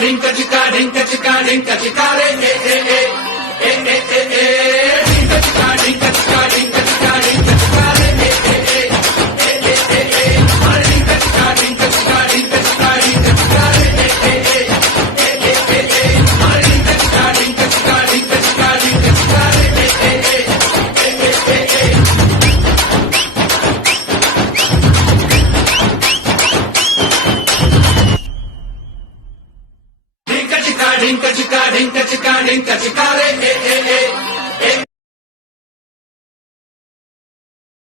ढिंक चिका ढिंक चिका ढिंक चिका रे ए ए ए ए ए ए ए ढिंक चिका ढिंक चिका ढिंक चिका ढिंक चिका रे ए ए ए ए ए ए ए अरे ढिंक चिका ढिंक चिका ढिंक चिका ढिंक चिका रे ए ए ए ए ए ए अरे ढिंक चिका ढिंक चिका ढिंक चिका ढिंक चिका रे ए ए ए ए ए ढिंक चिका ढिंक चिका ढिंक चिका ढिंक चिका रे ए ए ए